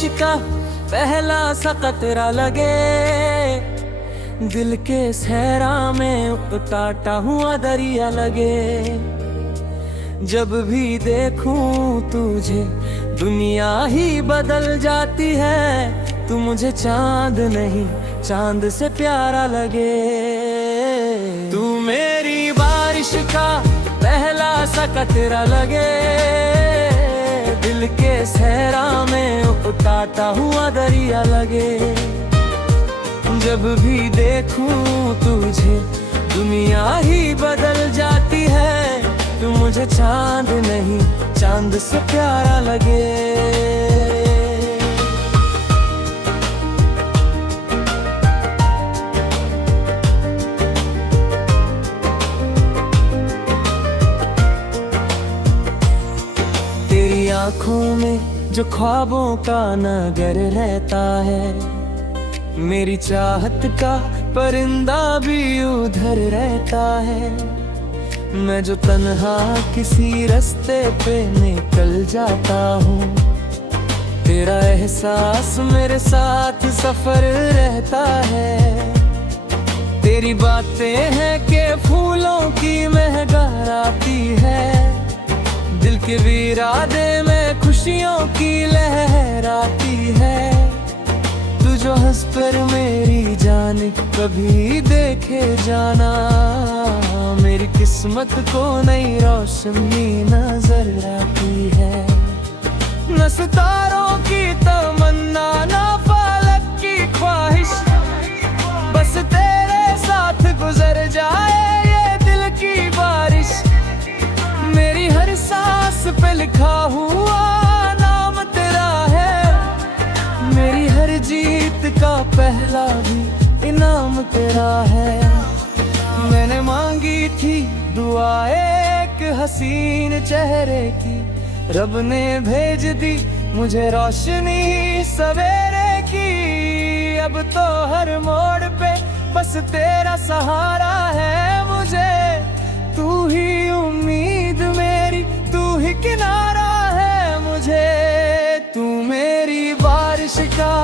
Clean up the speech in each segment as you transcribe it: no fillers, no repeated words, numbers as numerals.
बारिश का पहला सा कतरा लगे, दिल के सहरा में उतारता हुआ दरिया लगे। जब भी देखूं तुझे दुनिया ही बदल जाती है, तू मुझे चांद नहीं चांद से प्यारा लगे। तू मेरी बारिश का पहला सा कतरा लगे, दिल के सहरा में उतारता हुआ दरिया लगे। जब भी देखूं तुझे दुनिया ही बदल जाती है, तू मुझे चांद नहीं चांद से प्यारा लगे। तेरी आंखों में जो ख्वाबों का नगर रहता है, मेरी चाहत का परिंदा भी उधर रहता है। मैं जो तन्हा किसी रास्ते पे निकल जाता हूँ, तेरा एहसास मेरे साथ सफर रहता है। तेरी बातें हैं कि फूलों की महक आती है, दिल के वीरादे में खुशियों की लहर आती है। तू जो हंस पर मेरी जान कभी देखे जाना, मेरी किस्मत को नई रोशनी नजर आती है। न सितारों की तमन्ना ना फालक की ख्वाहिश, बस तेरे साथ गुजर जाए ये दिल की बारिश। मेरी हर सांस पे लिखा हुआ नाम तेरा है, मेरी हर जीत का पहला भी इनाम तेरा है। मैंने मांगी थी दुआ एक हसीन चेहरे की, रब ने भेज दी मुझे रोशनी सवेरे की। अब तो हर मोड़ पे बस तेरा सहारा है मुझे, तू ही उम्मीद मेरी, तू ही किनारा है मुझे। तू मेरी बारिश का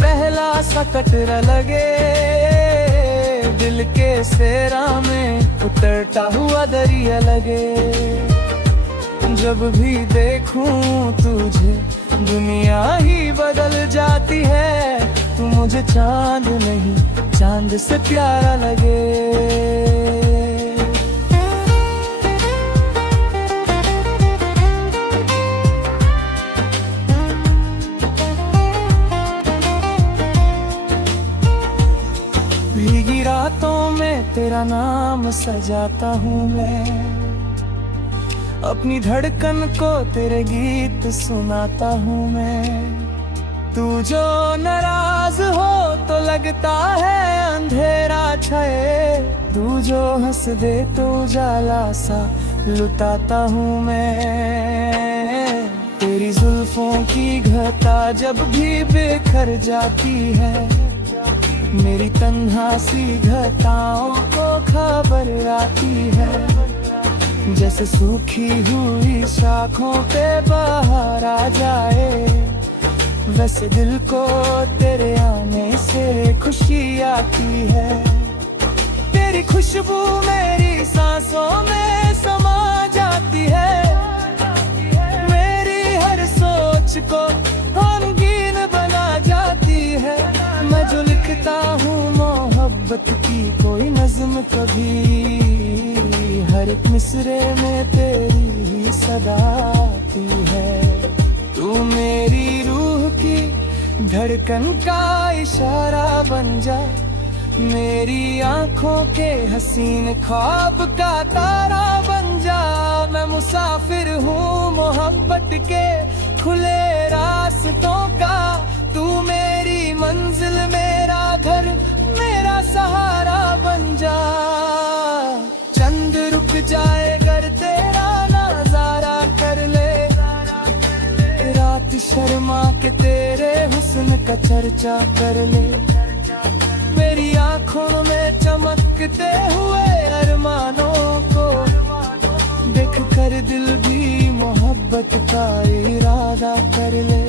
पहला सा कतरा लगे, दिल के सहरा में उतरता हुआ दरिया लगे। जब भी देखूं तुझे दुनिया ही बदल जाती है, तू मुझे चांद नहीं चांद से प्यारा लगे। भीगी रातों में तेरा नाम सजाता हूँ मैं, अपनी धड़कन को तेरे गीत सुनाता हूँ मैं। तू जो नाराज हो तो लगता है अंधेरा छाए, तू जो हंस दे तो उजाला सा लुटाता हूँ मैं। तेरी जुल्फों की घटा जब भी बिखर जाती है, मेरी तन्हा सी घटाओं को खबर आती है। जैसे सूखी हुई शाखों पे बाहर आ जाए, वैसे दिल को तेरे आने से खुशी आती है। तेरी खुशबू मेरी सांसों में समा जाती है, मेरी हर सोच को रंगीन बना जाती है। मैं जो लिखता हूँ मोहब्बत की कोई नज़्म कभी, हर एक मिसरे में तेरी ही सदा आती है। तू मेरी रूह की धड़कन का इशारा बन जा, मेरी आंखों के हसीन ख्वाब का तारा बन जा। मैं मुसाफिर हूँ मोहब्बत के खुले रास्तों का, तू मेरी मंजिल मेरा घर मेरा सहारा बन जा। चंद रुक जाए अगर तेरा नजारा कर ले, रात शर्मा के तेरे हुस्न का चर्चा कर ले। मेरी आंखों में चमकते हुए अरमानों को देख कर दिल भी मोहब्बत का इरादा कर ले।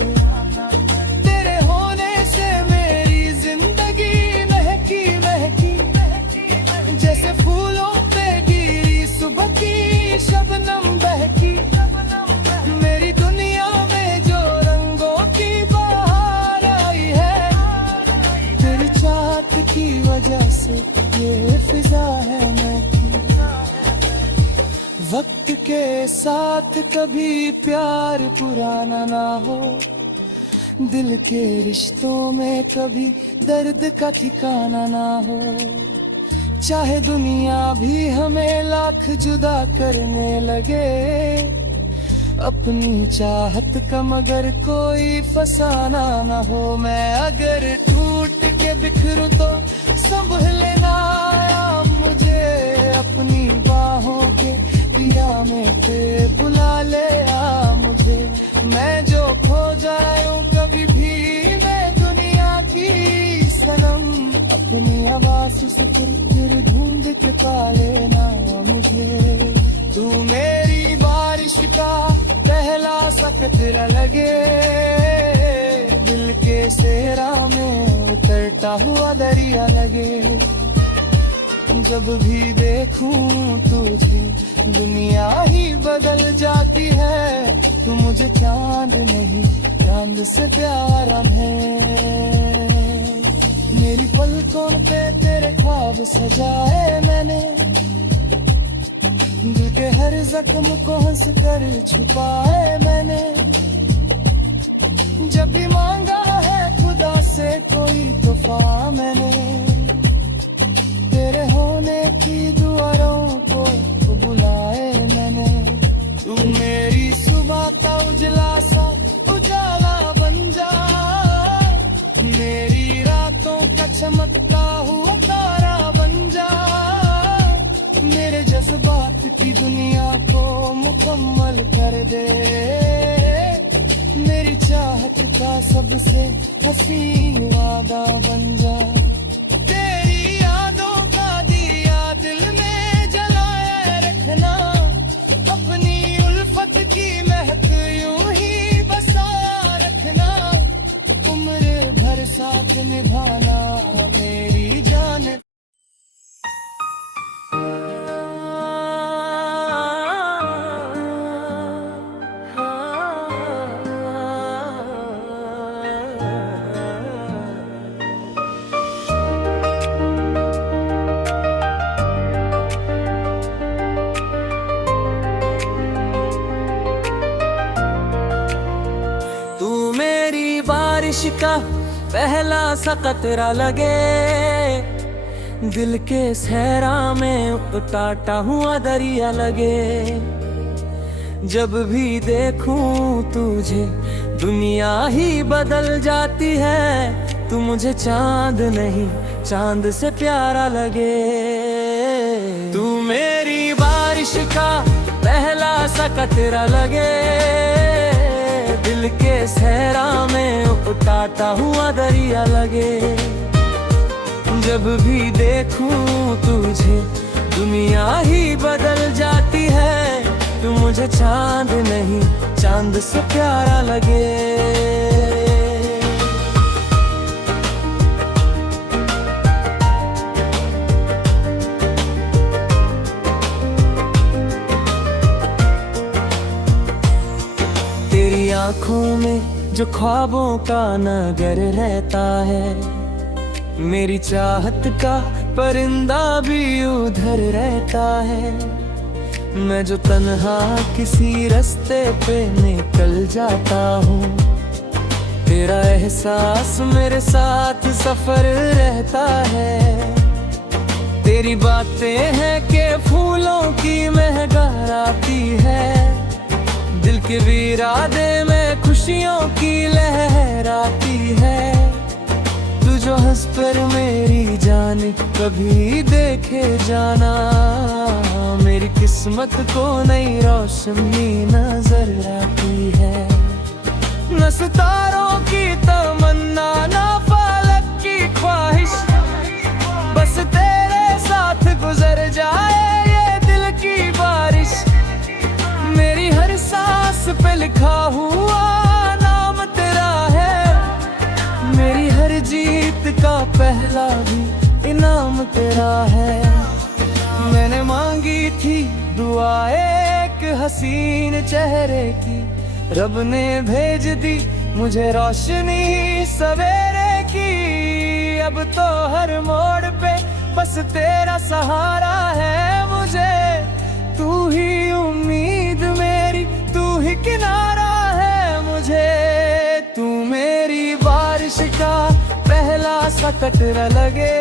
जैसे ये फिजा है महकी। वक्त के साथ कभी प्यार पुराना ना हो, दिल के रिश्तों में कभी दर्द का ठिकाना ना हो। चाहे दुनिया भी हमें लाख जुदा करने लगे, अपनी चाहत का मगर कोई फसाना ना हो। मैं अगर टूट के बिखरूं तो संभल लेना मुझे, अपनी बाहों के पिया में पे बुला ले आ मुझे। मैं जो खो जाऊं कभी भी मैं दुनिया की सनम, अपनी आवाज से फिर ढूंढ के पा लेना मुझे। तू मेरी बारिश का पहला सा कतरा लगे, दिल के सेहरा में उतरता हुआ दरिया लगे। जब भी देखूं तुझे दुनिया ही बदल जाती है। तू मुझे चांद नहीं चांद से प्यारा है। मेरी पलकों पे तेरे ख्वाब सजाए मैंने, दिल के हर जख्म को हंस कर छुपाए मैंने। जब भी मांगा है खुदा से कोई तोहफा मैंने, तेरे होने की दुआओं को बुलाए मैंने। तू मेरी सुबह का उजला सा उजाला बन जा, मेरी रातों का चमकता हुआ तारा बन जा। मेरे जज्बात की दुनिया को मुकम्मल कर दे, मेरी चाहत का सबसे हसीन वादा बन जा। तेरी यादों का दिया दिल में जलाए रखना, अपनी उल्फत की महक यूं ही बसाया रखना। उम्र भर साथ निभाना मेरी जान। बारिश का पहला सा कतरा लगे, दिल के सहरा में उतारता हुआ दरिया लगे। जब भी देखूं तुझे दुनिया ही बदल जाती है। तू मुझे चांद नहीं चांद से प्यारा लगे। तू मेरी बारिश का पहला सा कतरा लगे, दिल के सहरा में उतारता हुआ दरिया लगे। जब भी देखूं तुझे दुनिया ही बदल जाती है। तू मुझे चांद नहीं चांद से प्यारा लगे। आँखों में जो ख्वाबों का नगर रहता है, मेरी चाहत का परिंदा भी उधर रहता है। मैं जो तन्हा किसी रास्ते पे निकल जाता हूँ, तेरा एहसास मेरे साथ सफर रहता है। तेरी बातें हैं कि फूलों की महक आती है, दिल के वीरादे में खुशियों की लहर आती है। तू जो हंस पर मेरी जान कभी देखे जाना, मेरी किस्मत को नई रोशनी नजर आती है। न सितारों की तमन्ना ना फालक की ख्वाहिश, बस तेरे साथ गुजर जाए ये दिल की बारिश। मेरी हर सांस पे लिखा हुआ नाम तेरा है, मेरी हर जीत का पहला भी इनाम तेरा है। मैंने मांगी थी दुआ एक हसीन चेहरे की, रब ने भेज दी मुझे रोशनी सवेरे की। अब तो हर मोड़ पे बस तेरा सहारा है मुझे, तू ही उम्मीद मेरी, तू ही किनारा है मुझे। तू मेरी बारिश का पहला सा कतरा लगे,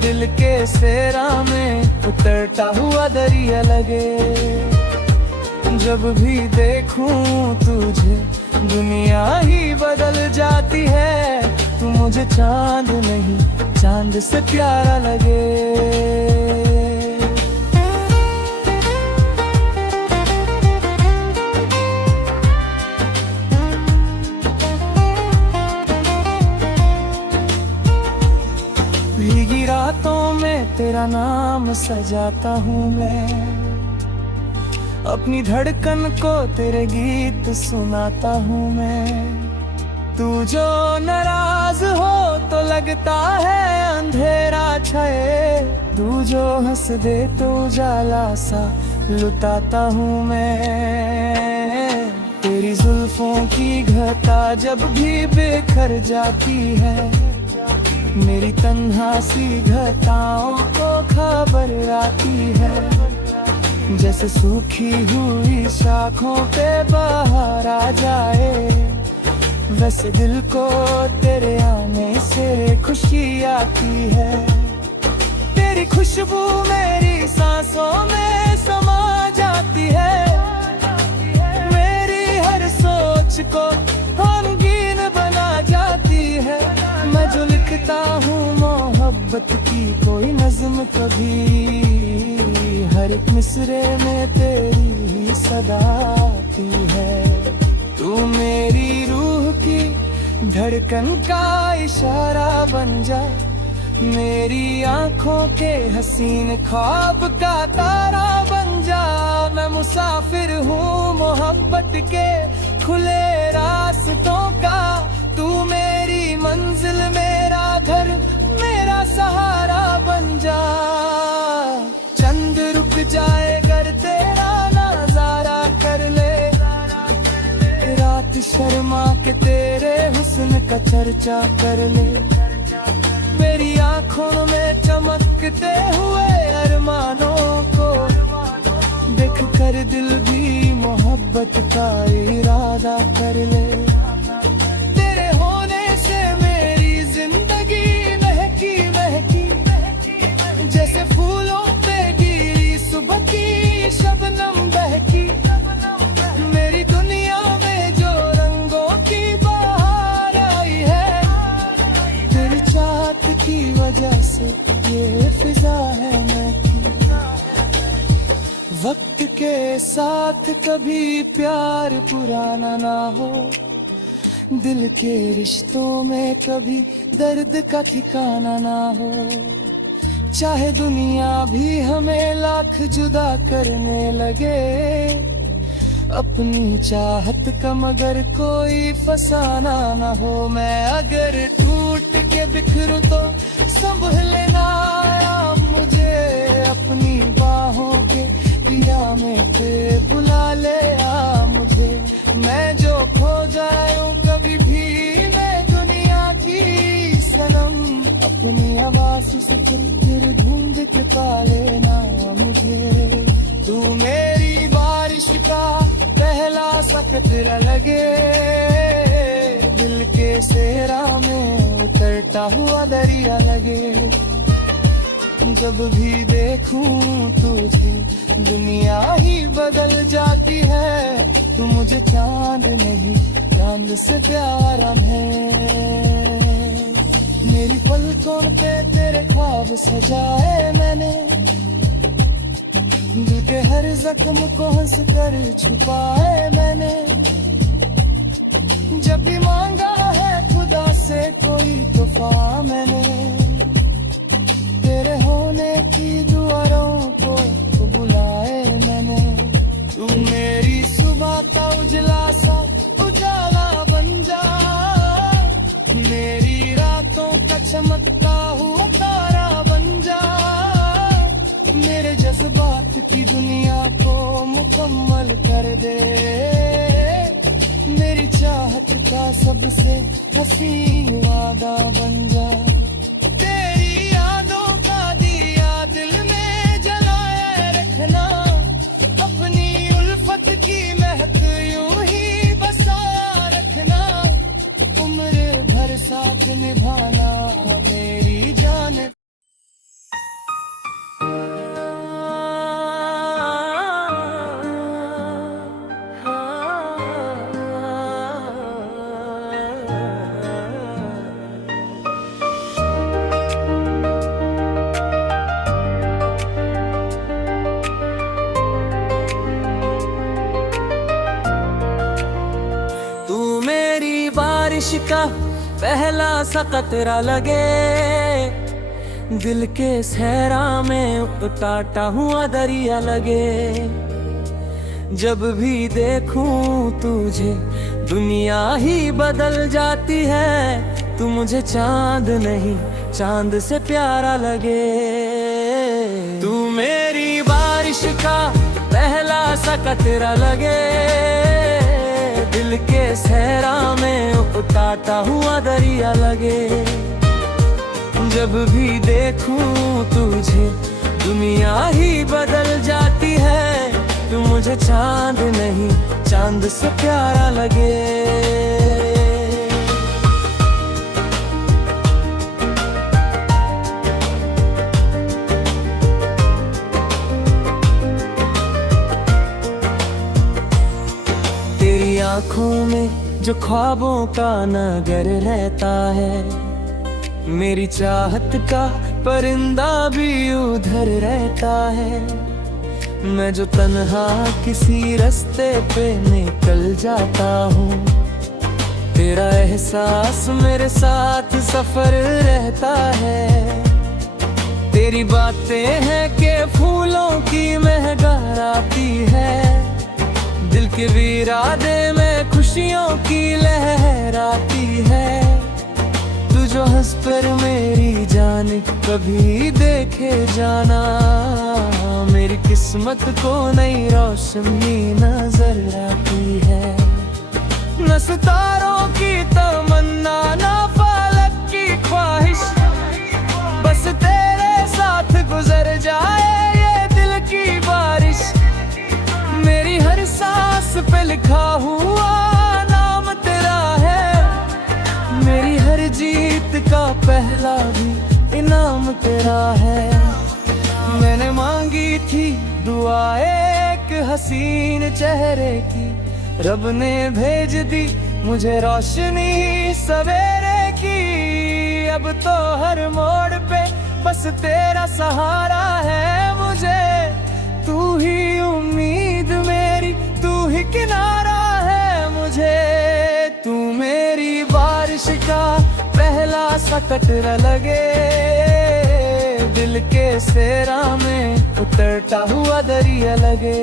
दिल के सेरा में उतरता हुआ दरिया लगे। जब भी देखूं तुझे दुनिया ही बदल जाती है, तू मुझे चांद नहीं चांद से प्यारा लगे। भीगी रातों में तेरा नाम सजाता हूँ मैं, अपनी धड़कन को तेरे गीत सुनाता हूँ मैं। तू जो नाराज हो तो लगता है अंधेरा छाए, तू जो हंस दे तो उजाला सा लुटाता हूँ मैं। तेरी जुल्फों की घटा जब भी बिखर जाती है, मेरी तन्हा सी घटाओं को खबर आती है। जैसे सूखी हुई शाखों पे बाहर आ जाए, वैसे दिल को तेरे आने से खुशी आती है। तेरी खुशबू मेरी सांसों में समा जाती है, मेरी हर सोच को रंगीन बना जाती है। मैं जो लिखता हूँ मोहब्बत की कोई नज़्म कभी, हर एक मिसरे में तेरी ही सदा आती है। तू मेरी रूह की धड़कन का इशारा बन जा, मेरी आंखों के हसीन ख्वाब का तारा बन जा। मैं मुसाफिर हूँ मोहब्बत के खुले रास्तों का, तू मेरी मंजिल मेरा घर मेरा सहारा बन जा। चंद रुक जाए अगर तेरा नजारा कर ले, रात शर्मा के तेरे हुस्न का चर्चा कर ले। मेरी आंखों में चमकते हुए अरमानों को देख कर दिल भी मोहब्बत का इरादा कर ले। तेरे होने से मेरी जिंदगी महकी महकी, जैसे फूलों पे गिरी सुबह की शबनम बहकी। मेरी दुनिया में जो रंगों की बहार आई है, तेरी चाहत की वजह से ये फिजा है महकी। वक्त के साथ कभी प्यार पुराना ना हो, दिल के रिश्तों में कभी दर्द का ठिकाना ना हो। चाहे दुनिया भी हमें लाख जुदा करने लगे, अपनी चाहत का मगर कोई फसाना ना हो। मैं अगर टूट के बिखरूं तो संभल लेना मुझे, अपनी बाहों के पिया में पे बुला ले आ मुझे। मैं जो खो जाऊं कभी भी मैं दुनिया की सनम, अपनी आवाज से फिर ढूंढ के पा लेना मुझे। तू मेरी बारिश का पहला सा कतरा लगे, दिल के सेहरा में उतरता हुआ दरिया लगे। जब भी देखूं तुझे दुनिया ही बदल जाती है, तू मुझे चांद नहीं चांद से प्यारा है। मेरी पलकों पे तेरे ख्वाब सजाए मैंने, दिल के हर जख्म को हंस कर छुपाए मैंने। जब भी मांगा है खुदा से कोई तोहफा मैंने, तेरे होने की दुआओं को तो बुलाए मैंने। तू मेरी सुबह का उजला सा उजाला बन जा, मेरी रातों का चमकता हुआ तारा बन जा। मेरे जज्बात की दुनिया को मुकम्मल कर दे, मेरी चाहत का सबसे हसीन वादा बन जा। तेरी यादों बारिश का पहला सा कतरा लगे, दिल के सहरा में उतारता हुआ दरिया लगे। जब भी देखूं तुझे दुनिया ही बदल जाती है, तू मुझे चांद नहीं चांद से प्यारा लगे। तू मेरी बारिश का पहला सा कतरा लगे, दिल के सहरा में उतारता हुआ दरिया लगे। जब भी देखूं तुझे दुनिया ही बदल जाती है, तू मुझे चांद नहीं चांद से प्यारा लगे। तेरी आंखों में जो ख्वाबों का नगर रहता है, मेरी चाहत का परिंदा भी उधर रहता है। मैं जो तन्हा किसी रास्ते पे निकल जाता हूँ, तेरा एहसास मेरे साथ सफर रहता है। तेरी बातें हैं कि फूलों की महक आती है, दिल के वीरादे में खुशियों की लहर आती है। तू जो हंस पर मेरी जान कभी देखे जाना, मेरी किस्मत को नई रोशनी नजर आती है। न सितारों की तमन्ना ना फालक की ख्वाहिश, बस तेरे साथ गुजर जाए ये दिल की बारिश। मेरी हर सांस पे लिखा हुआ नाम तेरा है, मेरी हर जीत का पहला भी इनाम तेरा है। मैंने मांगी थी दुआ एक हसीन चेहरे की, रब ने भेज दी मुझे रोशनी सवेरे की। अब तो हर मोड़ पे बस तेरा सहारा है मुझे, तू ही उम्मीद मेरी, तू ही किनारा है मुझे। तू मेरी बारिश का पहला सा कतरा लगे, दिल के सहरा में उतरता हुआ दरिया लगे।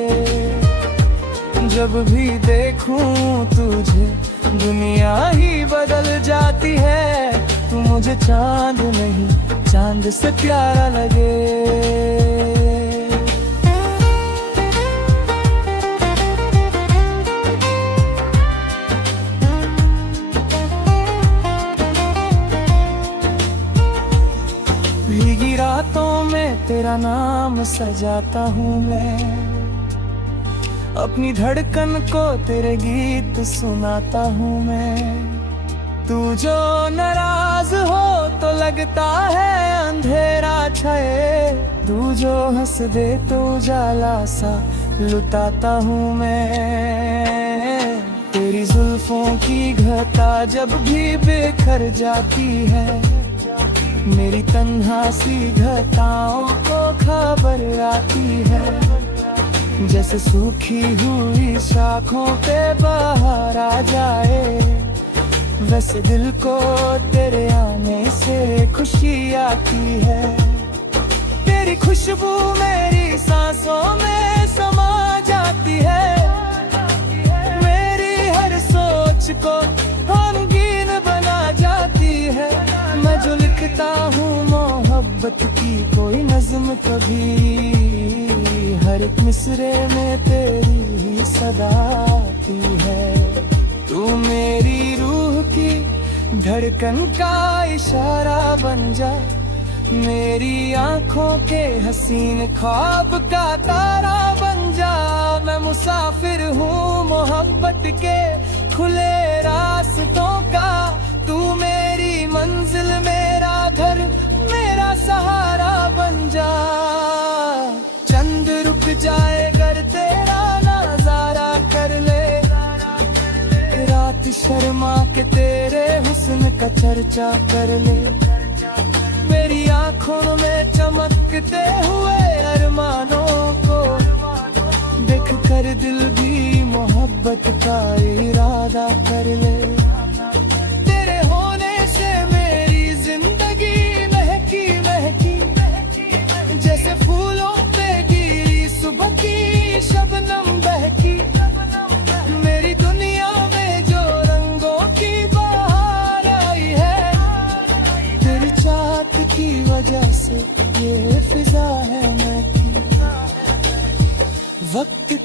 जब भी देखूं तुझे दुनिया ही बदल जाती है, तू मुझे चांद नहीं चांद से प्यारा लगे। भीगी रातों में तेरा नाम सजाता हूँ मैं, अपनी धड़कन को तेरे गीत सुनाता हूँ मैं। तू जो नाराज हो तो लगता है अंधेरा छाए, तू जो हंस दे तो उजाला सा लुटाता हूँ मैं। तेरी जुल्फों की घटा जब भी बिखर जाती है, मेरी तन्हा सी घटाओं को खबर आती है। जैसे सूखी हुई शाखों पे बाहर आ जाए, वैसे दिल को तेरे आने से खुशी आती है। तेरी खुशबू मेरी सांसों में समा जाती है, मेरी हर सोच को रंगीन बना जाती है। मैं जो लिखता हूँ मोहब्बत की कोई नज़्म कभी, हर एक मिसरे में तेरी ही सदा आती है। तू मेरी रूह की धड़कन का इशारा बन जा, मेरी आंखों के हसीन ख्वाब का तारा बन जा। मैं मुसाफिर हूँ मोहब्बत के खुले रास्तों का, तू मेरी मंजिल मेरा घर मेरा सहारा बन जा। चंद रुक जाए अगर तेरा नजारा कर ले, रात शर्मा के तेरे हुस्न का चर्चा कर ले। मेरी आंखों में चमकते हुए अरमानों को देख कर दिल भी मोहब्बत का इरादा कर ले।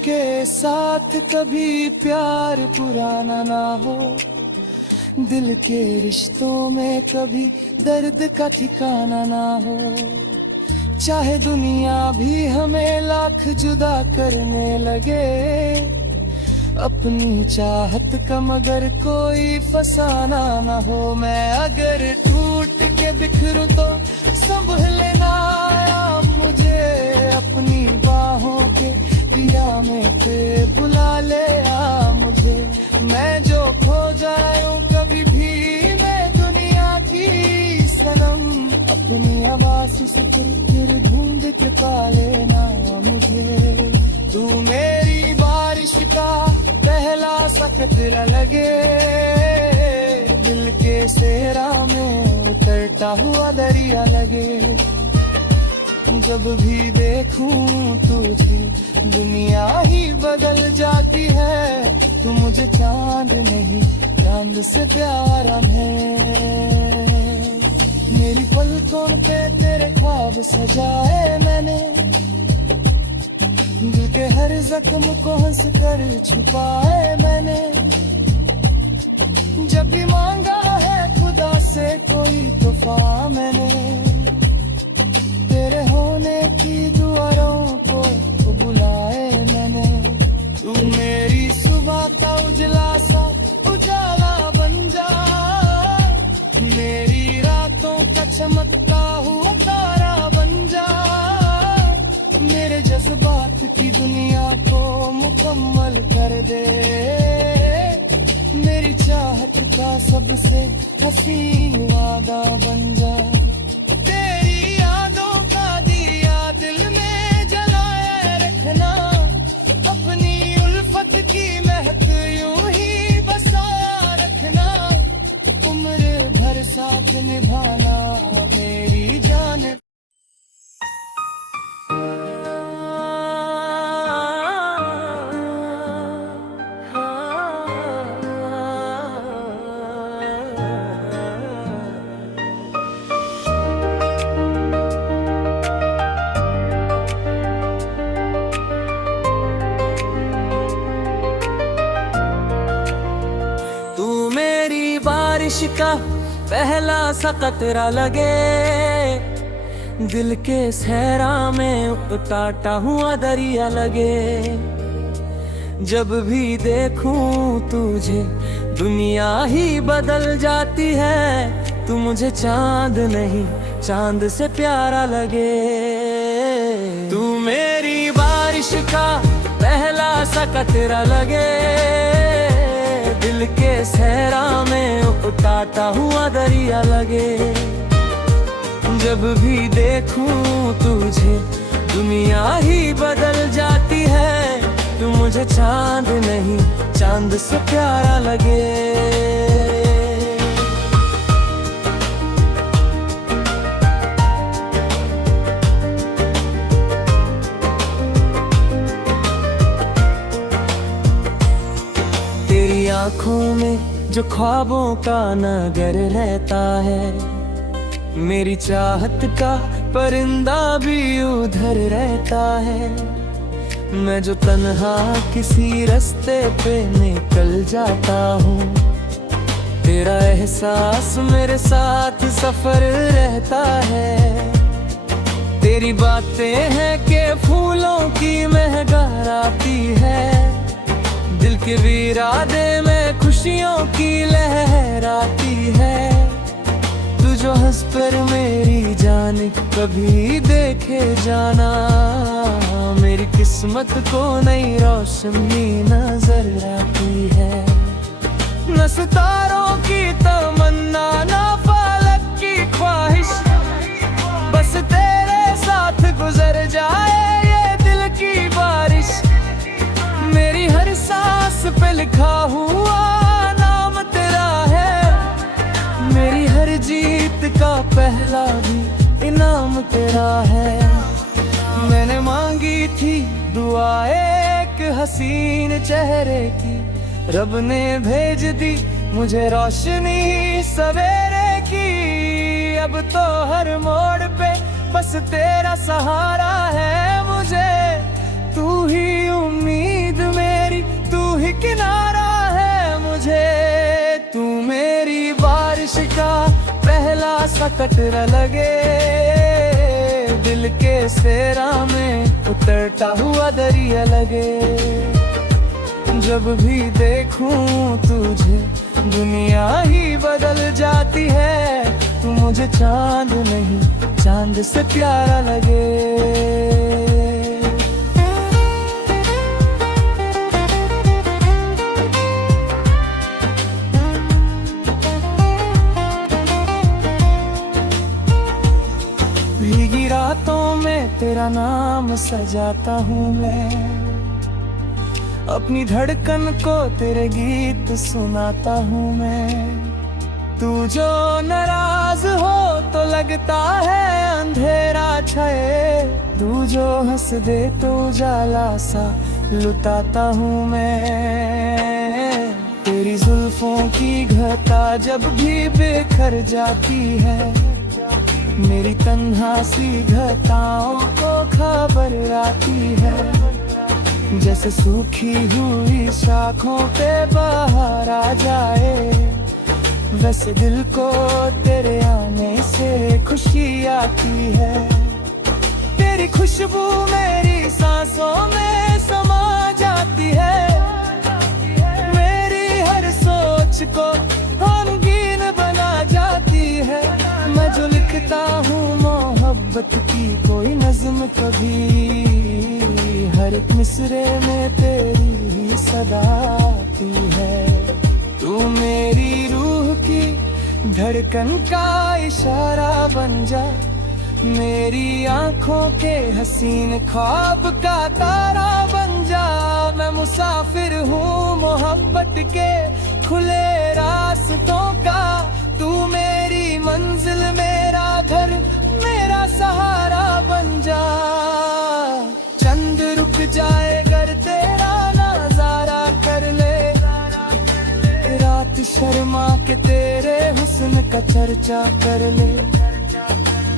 के साथ कभी प्यार पुराना ना हो, दिल के रिश्तों में कभी दर्द का ठिकाना ना हो। चाहे दुनिया भी हमें लाख जुदा करने लगे, अपनी चाहत का मगर कोई फसाना ना हो। मैं अगर टूट के बिखरूं तो संभल लेना मुझे, अपनी बाहों के दिया में ते बुला ले आ मुझे। मैं जो खो जाऊं कभी भी मैं दुनिया की सनम, अपनी आवाज से फिर ढूंढ के पा लेना मुझे। तू मेरी बारिश का पहला सा कतरा लगे, दिल के सेहरा में उतरता हुआ दरिया लगे। जब भी देखूं तुझे दुनिया ही बदल जाती है, तू मुझे चांद नहीं चांद से प्यारा है। मेरी पलकों पे तेरे ख्वाब सजाए मैंने, दिल के हर जख्म को हंस कर छुपाए मैंने। जब भी मांगा है खुदा से कोई तोहफा मैंने, तेरे होने की दुआओं को बुलाए मैंने। तू मेरी सुबह का उजला सा उजाला बन जा, मेरी रातों का चमकता हुआ तारा बन जा। मेरे जज्बात की दुनिया को मुकम्मल कर दे, मेरी चाहत का सबसे हसीन वादा बन जा। तेरी यादों का दिया दिल में जलाए रखना, अपनी उल्फत की महक यूं ही बसाया रखना। उम्र भर साथ निभाना मेरी जान। बारिश का पहला सा कतरा लगे, दिल के सहरा में उतारता हुआ दरिया लगे। जब भी देखूं तुझे दुनिया ही बदल जाती है, तू मुझे चांद नहीं चांद से प्यारा लगे। तू मेरी बारिश का पहला सा कतरा लगे, दिल के सहरा में उतारता हुआ दरिया लगे। जब भी देखूं तुझे दुनिया ही बदल जाती है, तू मुझे चांद नहीं चांद से प्यारा लगे। तेरी आँखों में जो ख्वाबों का नगर रहता है, मेरी चाहत का परिंदा भी उधर रहता है। मैं जो तन्हा किसी रास्ते पे निकल जाता हूँ, तेरा एहसास मेरे साथ सफर रहता है। तेरी बातें हैं कि फूलों की महक आती है, दिल के वीरादे में खुशियों की लहर आती है। तू जो हंस पर मेरी जान कभी देखे जाना, मेरी किस्मत को नई रोशनी नजर आती है। न सितारों की तमन्ना ना फालक की ख्वाहिश, बस तेरे साथ गुजर जाए ये दिल की बारिश। मेरी हर सांस पे लिखा हुआ नाम तेरा है, मेरी हर जीत का पहला भी इनाम तेरा है। मैंने मांगी थी दुआ एक हसीन चेहरे की, रब ने भेज दी मुझे रोशनी सवेरे की। अब तो हर मोड़ पे बस तेरा सहारा है मुझे, तू ही उम्मीद सा कटरा लगे, दिल के सेरा में उतरता हुआ दरिया लगे। जब भी देखूं तुझे दुनिया ही बदल जाती है, तू मुझे चांद नहीं चांद से प्यारा लगे। भीगी रातों में तेरा नाम सजाता हूँ मैं, अपनी धड़कन को तेरे गीत सुनाता हूँ मैं। तू जो नाराज हो तो लगता है अंधेरा छाए, तू जो हंस दे तो उजाला सा लुटाता हूँ मैं। तेरी जुल्फों की घटा जब भी बिखर जाती है, मेरी तन्हा सी घटाओं को खबर आती है। जैसे सूखी हुई शाखों पे बाहर आ जाए, वैसे दिल को तेरे आने से खुशी आती है। तेरी खुशबू मेरी सांसों में समा जाती है, मेरी हर सोच को रंगीन बना जाती है। मैं जो लिखता हूँ मोहब्बत की कोई नज़्म कभी, हर एक मिसरे में तेरी ही सदा आती है। तू मेरी रूह की धड़कन का इशारा बन जा, मेरी आंखों के हसीन ख्वाब का तारा बन जा। मैं मुसाफिर हूँ मोहब्बत के खुले रास्तों का, तू मेरी मंजिल मेरा घर मेरा सहारा बन जा। चंद रुक जाए अगर तेरा नजारा कर ले, रात शर्मा के तेरे हुस्न का चर्चा कर ले।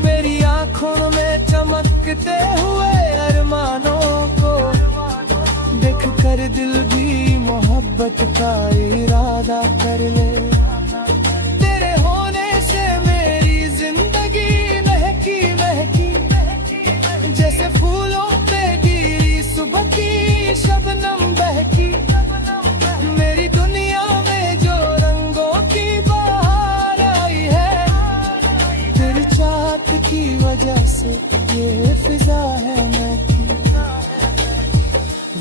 मेरी आंखों में चमकते हुए अरमानों को देख कर दिल भी मोहब्बत का इरादा कर ले। तेरे होने से मेरी जिंदगी महकी महकी, जैसे फूलों पे गिरी सुबह की शबनम बहकी। मेरी दुनिया में जो रंगों की बहार आई है, तेरी चाहत की वजह से ये फिजा है महकी।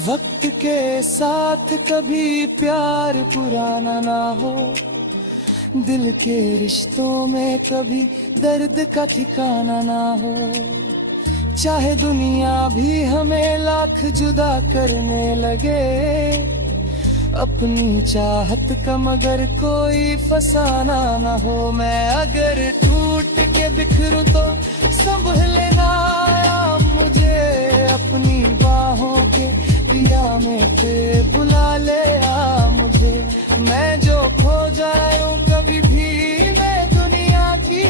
वक्त के साथ कभी प्यार पुराना ना हो, दिल के रिश्तों में कभी दर्द का ठिकाना ना हो। चाहे दुनिया भी हमें लाख जुदा करने लगे, अपनी चाहत का मगर कोई फसाना ना हो। मैं अगर टूट के बिखरूं तो संभल लेना मुझे, अपनी बाहों के पिया में पे बुला ले आ मुझे। मैं जो खो जाऊं कभी भी मैं दुनिया की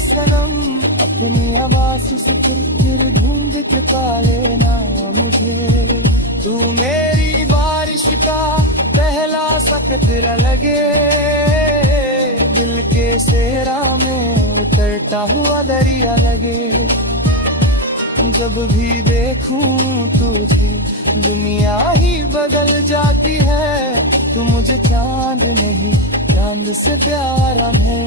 सनम, अपनी आवाज से फिर ढूंढ के पा लेना मुझे। तू मेरी बारिश का पहला सा कतरा लगे, दिल के सेहरा में उतरता हुआ दरिया लगे। जब भी देखूं तुझे दुनिया ही बदल जाती है, तू मुझे चांद नहीं चांद से प्यारा है।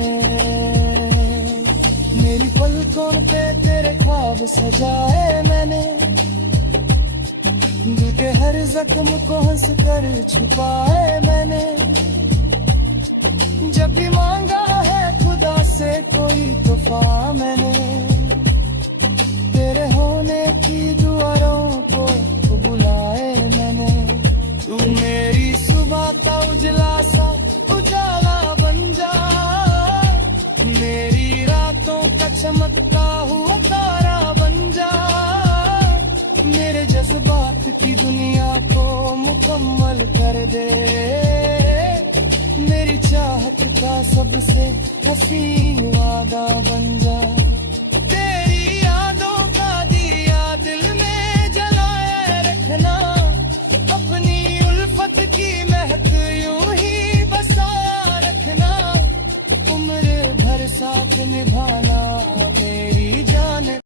मेरी पलकों पे तेरे ख्वाब सजाए मैंने, दिल के हर जख्म को हंस कर छुपाए मैंने। जब भी मांगा है खुदा से कोई तोहफा मैंने, तेरे होने की दुआओं को बुलाए मैंने। तू मेरी सुबह का उजला सा उजाला बन जा, मेरी रातों का चमकता हुआ तारा बन जा। मेरे जज्बात की दुनिया को मुकम्मल कर दे, मेरी चाहत का सबसे हसीन वादा बन जा।